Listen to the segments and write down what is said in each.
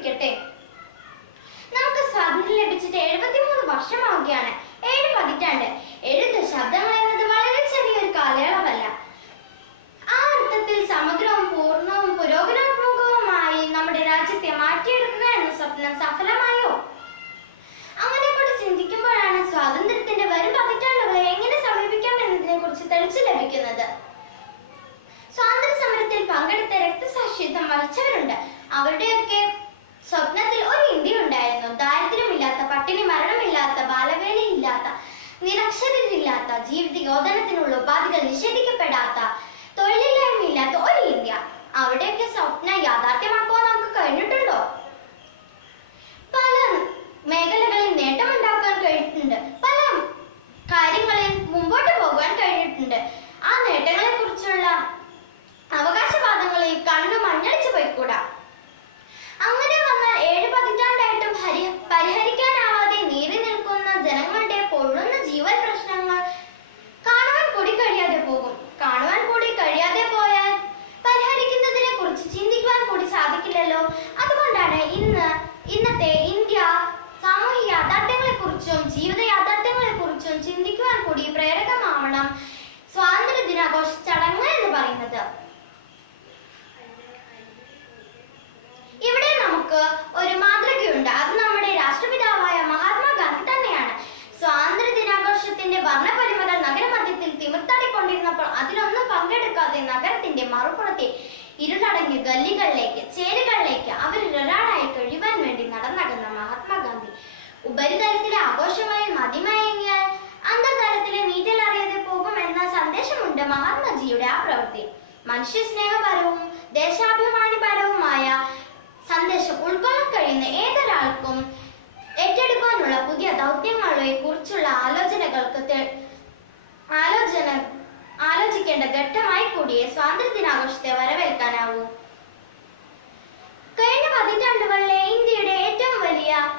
സ്നേഹം നമുക്ക് സ്വാതന്ത്ര്യം ലഭിച്ചിട്ട് എഴുപത്തിമൂന്ന് വർഷമാവുകയാണ്. ഏഴ് പതിറ്റാണ്ട്. ഏഴ് ദശാബ്ദങ്ങൾ എന്നത് വളരെ ചെറിയൊരു കാലയളവല്ല. ആ അർത്ഥത്തിൽ സമഗ്രവും പൂർണവും പുരോഗമനാത്മകവുമായി നമ്മുടെ രാജ്യത്തെ മാറ്റിയെടുക്കുക എന്ന സ്വപ്നം സഫലമായോ? അങ്ങനെ കൂടെ ചിന്തിക്കുമ്പോഴാണ് സ്വാതന്ത്ര്യത്തിന്റെ വരും പതിറ്റാണ്ടുകളെ എങ്ങനെ സമീപിക്കാം എന്നതിനെ കുറിച്ച് തെളിച്ചു ലഭിക്കുന്നത്. സ്വാതന്ത്ര്യ സമരത്തിൽ പങ്കെടുത്ത രക്തസാക്ഷിത്വം വഹിച്ചവരുണ്ട്. അവരുടെയൊക്കെ സ്വപ്നത്തിൽ ഒരു ഇന്ത്യ ഉണ്ടായിരുന്നു. ദാരിദ്ര്യമില്ലാത്ത പട്ടിണി മരണമില്ലാത്ത ബാലവേലയില്ലാത്ത നിരക്ഷരരില്ലാത്ത ജീവിതയോധനത്തിനുള്ള ഉപാധികൾ നിഷേധിക്കപ്പെടാത്ത തൊഴിലില്ലായ്മയില്ലാത്ത ഒരു ഇന്ത്യ. അവിടെയൊക്കെ സ്വപ്നം യാഥാർത്ഥ്യമാക്കുവാൻ നമുക്ക് കഴിഞ്ഞിട്ടുണ്ടോ? ദിനാഘോഷത്തിന്റെ വർണപരിമകൾ നഗരമധ്യത്തിൽ തിമിർത്താടിക്കൊണ്ടിരുന്നപ്പോൾ അതിലൊന്നും പങ്കെടുക്കാതെ നഗരത്തിന്റെ മറുപുറത്തെ ഇരുളടങ്ങിയ ഗല്ലികളിലേക്ക് ചേരുകളിലേക്ക് അവർ ഒരാളായി കഴിയുവാൻ വേണ്ടി നടന്നകന്ന മഹാത്മാഗാന്ധി. ഉപരിതലത്തിലെ ആഘോഷങ്ങളിൽ മതിമയങ്ങിയാൽ അന്തർതലത്തിലെ നീറ്റലറിയാതെ പോകും എന്ന സന്ദേശമുണ്ട് മഹാത്മജിയുടെ ആ പ്രവൃത്തി. മനുഷ്യ സ്നേഹപരവും ദേശാഭിമാനിപരവുമായ സന്ദേശം ഉൾക്കൊള്ളാൻ കഴിയുന്ന ഏതൊരാൾക്കും ഏറ്റെടുക്കാനുള്ള പുതിയ കുറിച്ചുള്ള ആലോചനകൾക്ക് തെ- ആലോചന ആലോചിക്കേണ്ട ഘട്ടമായി കൂടിയേ സ്വാതന്ത്ര്യ ദിനാഘോഷത്തെ വരവേൽക്കാനാവൂ. കഴിഞ്ഞ പതിറ്റാണ്ടുകളിലെ ഇന്ത്യയുടെ ഏറ്റവും വലിയ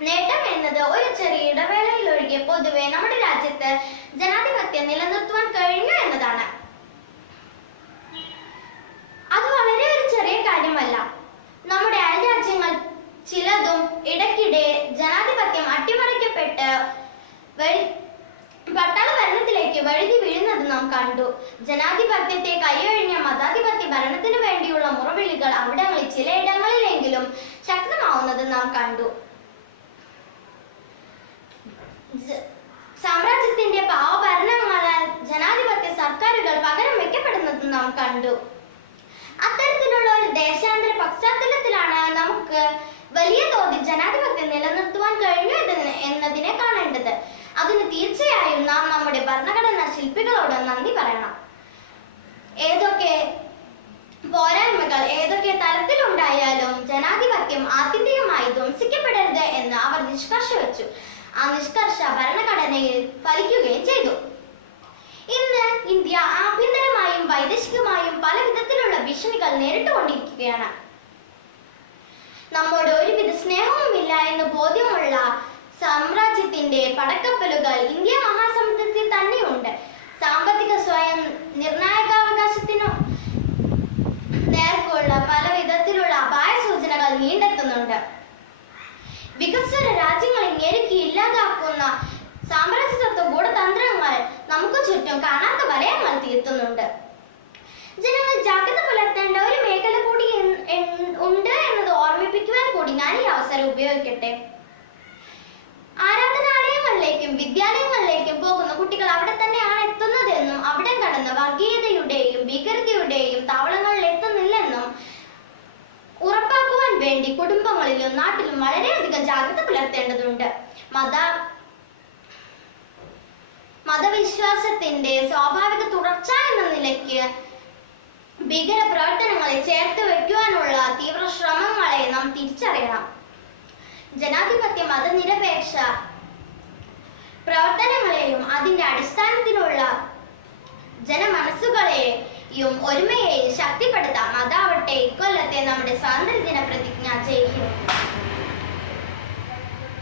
നേട്ടം എന്നത് ഒരു ചെറിയ ഇടവേളയിൽ ഒഴികെ പൊതുവെ നമ്മുടെ രാജ്യത്ത് ജനാധിപത്യം നിലനിർത്തുവാൻ കഴിഞ്ഞു എന്നതാണ്. അത് വളരെ ഒരു ചെറിയ കാര്യമല്ല. നമ്മുടെ അയൽ രാജ്യങ്ങൾ ചിലതും ഇടയ്ക്കിടെ ജനാധിപത്യം അട്ടിമറിക്കപ്പെട്ട് വഴി പട്ടാള ഭരണത്തിലേക്ക് വഴുതി വീഴുന്നത് നാം കണ്ടു. ജനാധിപത്യത്തെ കൈയൊഴിഞ്ഞ മതാധിപത്യ ഭരണത്തിനു വേണ്ടിയുള്ള മുറവിളികൾ അവിടങ്ങളിൽ ചിലയിടങ്ങളിലെങ്കിലും ശക്തമാവുന്നത് നാം കണ്ടു. സാമ്രാജ്യത്തിന്റെ പാവഭരണങ്ങളാൽ ജനാധിപത്യ സർക്കാരുകൾ പകരം വെക്കപ്പെടുന്നത് നാം കണ്ടു. അത്തരത്തിലുള്ള ഒരു ദേശാന്തര പശ്ചാത്തലത്തിലാണ് നമുക്ക് വലിയ തോതിൽ ജനാധിപത്യം നിലനിർത്തുവാൻ കഴിഞ്ഞു എന്ന് എന്നതിനെ കാണേണ്ടത് അതിന് തീർച്ചയായും നാം നമ്മുടെ ഭരണഘടനാ ശില്പികളോട് നന്ദി പറയണം. ഏതൊക്കെ പോരായ്മകൾ ഏതൊക്കെ തലത്തിലുണ്ടായാലും ജനാധിപത്യം ആത്യന്തികമായി ധ്വംസിക്കപ്പെടരുത് എന്ന് അവർ നിഷ്കർഷ വെച്ചു ആ നിഷ്കർഷ ഭരണഘടനയിൽ ഫലിക്കുകയും ചെയ്തു. ഇന്ന് ഇന്ത്യ ആഭ്യന്തരമായും വൈദേശികമായും പല വിധത്തിലുള്ള ഭീഷണികൾ നേരിട്ടുകൊണ്ടിരിക്കുകയാണ്. നമ്മോട് ഒരുവിധ സ്നേഹവുമില്ല എന്ന് ബോധ്യമുള്ള സാമ്രാജ്യത്തിന്റെ പടക്കപ്പലുകൾ ഇന്ത്യ മഹാസമുദ്രത്തിൽ തന്നെയുണ്ട്. സാമ്പത്തിക സ്വയം നിർണായകാവകാശത്തിനു നേർക്കുള്ള പല വിധത്തിലുള്ള അപായ സൂചനകൾ നീണ്ടെത്തുന്നുണ്ട് വികസ്വര രാജ്യങ്ങളെ ഞെരുക്കി ഇല്ലാതാക്കുന്ന സാമ്രാജ്യത്വ ഗൂഢതന്ത്രങ്ങൾ നമുക്ക് ചുറ്റും കാണാത്ത വലയങ്ങൾ തീർത്തുന്നുണ്ട് ജനങ്ങൾ ജാഗ്രത പുലർത്തേണ്ട ഒരു മേഖല കൂടി ഉണ്ട് എന്നത് ഓർമ്മിപ്പിക്കുവാൻ കൂടി ഞാൻ ഈ അവസരം ഉപയോഗിക്കട്ടെ. ആരാധനാലയങ്ങളിലേക്കും വിദ്യാലയങ്ങളിലേക്കും പോകുന്ന കുട്ടികൾ അവിടെ തന്നെയാണ് എത്തുന്നതെന്നും അവിടെ കടന്ന് വർഗീയതയുടെയും ഭീകരതയുടെയും താവളങ്ങളിൽ എത്തുന്നില്ലെന്നും ഉറപ്പാക്കുവാൻ വേണ്ടി കുടുംബങ്ങളിലും നാട്ടിലും വളരെയധികം ജാഗ്രത പുലർത്തേണ്ടതുണ്ട്. മത മതവിശ്വാസത്തിന്റെ സ്വാഭാവിക തുടർച്ച എന്ന നിലയ്ക്ക് ഭീകര പ്രവർത്തനങ്ങളെ ചേർത്ത് വെക്കുവാനുള്ള തീവ്ര ശ്രമങ്ങളെ നാം തിരിച്ചറിയണം. ജനാധിപത്യ മതനിരപേക്ഷ പ്രവർത്തനങ്ങളെയും അതിന്റെ അടിസ്ഥാനത്തിലുള്ള ജനമനസ്സുകളെയും ഒരുമയെയും ശക്തിപ്പെടുത്താം. അതാവട്ടെ ഇക്കൊല്ലത്തെ നമ്മുടെ സ്വാതന്ത്ര്യദിന പ്രതിജ്ഞ. ചെയ്യുന്നു